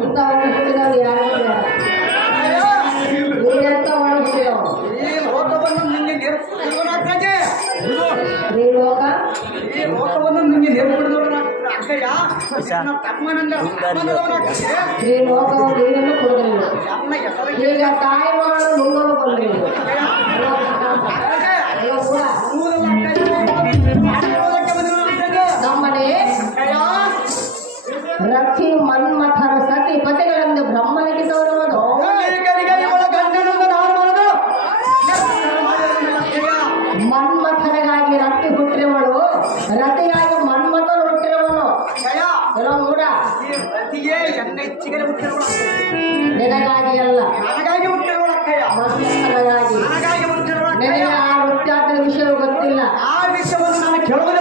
ಇಂಥವನ್ನು ಹುಟ್ಟಿದವರು ಯಾರು ನೀನೆಂತ ಹುಟ್ಟಿದವನು ಈ ಲೋಕವನ್ನು ನಿಮಗೆ ಈ ಲೋಕವನ್ನು ನಿಮಗೆ ನೇರ್ಪಡಿದವರ ಅಕ್ಕಯ್ಯ ತಮ್ಮನಿಂದ ಈ ಲೋಕವು ನೀರನ್ನು ಕೊಡಲಿಲ್ಲ ಅನ್ನ ಹೆಸರು ಈಗ ತಾಯಿ ಮಗಳು ನುಂಗಲು ಬಂದಿಲ್ಲ ನಮ್ಮನೆ ರಥಿ ಮನ್ಮಥರ ಸತಿ ಪತಿಗಳೆಂದು ಬ್ರಹ್ಮನಿಗೆ ತೋರುವುದು ಮನ್ಮಥನಿಗಾಗಿ ರಥಿ ಹುಟ್ಟಿರುವಳು ರಥಿಗಾಗಿ ಮನ್ಮಥನು ಹುಟ್ಟಿರುವನು ಕೆಲವು ಕೂಡ ನಿನಗಾಗಿ ಅಲ್ಲ ಮನ್ಮಥನಿಗಾಗಿ ನಿನಗೆ ಆ ವೃತ್ತಾಂತದ ವಿಷಯ ಗೊತ್ತಿಲ್ಲ ಆ ವಿಷಯವನ್ನು ನಾನು ಕೇಳುವುದಿಲ್ಲ